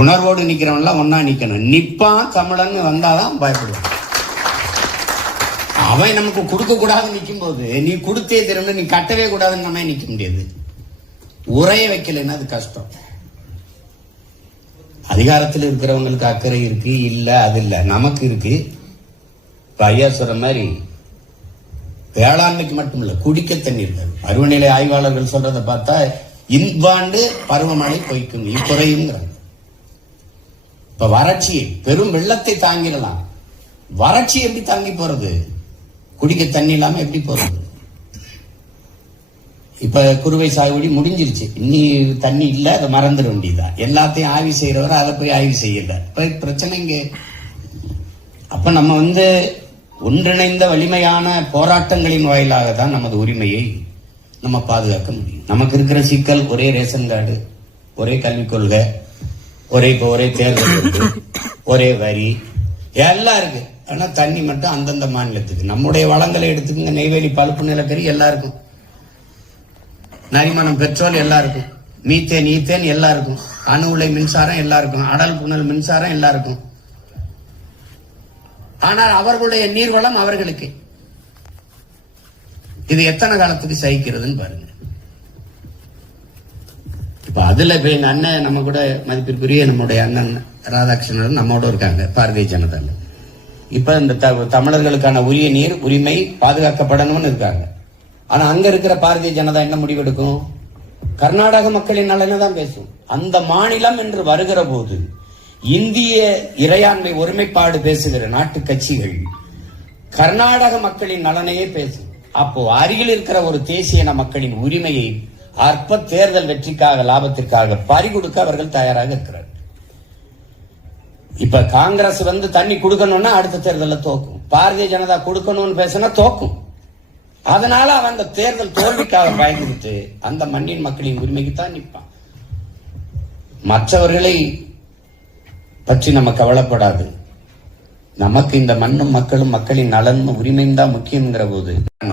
உணர்வோடு நிக்கிறவன்லாம் ஒன்னா நிக்கணும். நிப்பான் தமிழன் வந்தாதான் பயப்படுவான். அவன் நமக்கு கொடுக்க கூடாது நிற்கும் போது நீ கொடுத்தே திரும்ப நீ கட்டவே கூடாதுன்னு நம்ம நிக்க முடியாது. உரைய வைக்கலன்னா அது கஷ்டம். அதிகாரத்தில் இருக்கிறவங்களுக்கு அக்கறை இருக்கு இல்ல, அது இல்ல, நமக்கு இருக்கு. ஐயா சொல்ற மாதிரி வேளாண்மைக்கு மட்டும் இல்ல, குடிக்க தண்ணி இருக்காது. பருவநிலை ஆய்வாளர்கள் சொல்றதை பார்த்தா இவ்வாண்டு பருவமழை பொய்க்கும் குறையும். இப்ப வறட்சி, பெரும் வெள்ளத்தை தாங்கிடலாம், வறட்சி எப்படி தாங்கி போறது? குடிக்க தண்ணி இல்லாம எப்படி போறது? இப்ப குறுவை சாகுபடி முடிஞ்சிருச்சு, இன்னி தண்ணி இல்ல, அதை மறந்துட வேண்டியதா. எல்லாத்தையும் ஆய்வு செய்யறவர் அதை போய் ஆய்வு செய்யல. இப்ப பிரச்சனை இங்க. அப்ப நம்ம ஒன்றிணைந்த வலிமையான போராட்டங்களின் வாயிலாக தான் நமது உரிமையை நம்ம பாதுகாக்க முடியும். நமக்கு இருக்கிற சிக்கல் ஒரே ரேஷன் கார்டு, ஒரே கல்விக் கொள்கை, ஒரே தேர்தல், ஒரே வரி எல்லாம் இருக்கு. ஆனா தண்ணி மட்டும் அந்தந்த மாநிலத்துக்கு. நம்முடைய வளங்களை எடுத்துக்கங்க, நெய்வேலி பழுப்பு நிலக்கரி எல்லாருக்கும், நரிமணம் பெட்ரோல் எல்லாருக்கும், மீத்தேன் ஈத்தேன் எல்லாருக்கும், அணு உலை மின்சாரம் எல்லாருக்கும், அடல் புனல் மின்சாரம் எல்லாருக்கும். ஆனால் அவர்களுடைய நீர்வளம் அவர்களுக்கு. இது எத்தனை காலத்துக்கு சகிக்கிறதுன்னு பாருங்க. இப்ப அதுல அண்ணன் நம்ம கூட மதிப்பிற்குரிய நம்முடைய அண்ணன் ராதாகிருஷ்ணன் நம்மோட இருக்காங்க பாரதிய ஜனதா. இப்ப இந்த தமிழர்களுக்கான உரிய நீர் உரிமை பாதுகாக்கப்படணும்னு இருக்காங்க. ஆனா அங்க இருக்கிற பாரதிய ஜனதா என்ன முடிவெடுக்கும்? கர்நாடக மக்களின் நலனை தான் பேசும். அந்த மாநிலம் என்று வருகிற போது இந்திய இறையாண்மை ஒருமைப்பாடு பேசுகிற நாட்டு கட்சிகள் கர்நாடக மக்களின் நலனையே பேசும். அப்போ அருகில் இருக்கிற ஒரு தேசிய மக்களின் உரிமையை அற்ப தேர்தல் வெற்றிக்காக லாபத்திற்காக பறிகொடுக்க அவர்கள் தயாராக இருக்கிறார். இப்ப காங்கிரஸ் தண்ணி கொடுக்கணும்னா அடுத்த தேர்தலில் தோக்கும், பாரதிய ஜனதா கொடுக்கணும்னு பேசினா தோக்கும். அதனால அவன் அந்த தேர்தல் தோல்விக்காக பயந்துட்டு அந்த மண்ணின் மக்களின் உரிமைக்கு தான் நிற்பான். மற்றவர்களை பற்றி நம்ம கவலைப்படாது. நமக்கு இந்த மண்ணும் மக்களும் மக்களின் நலனும் உரிமையும் தான் முக்கியம்ங்கிற போது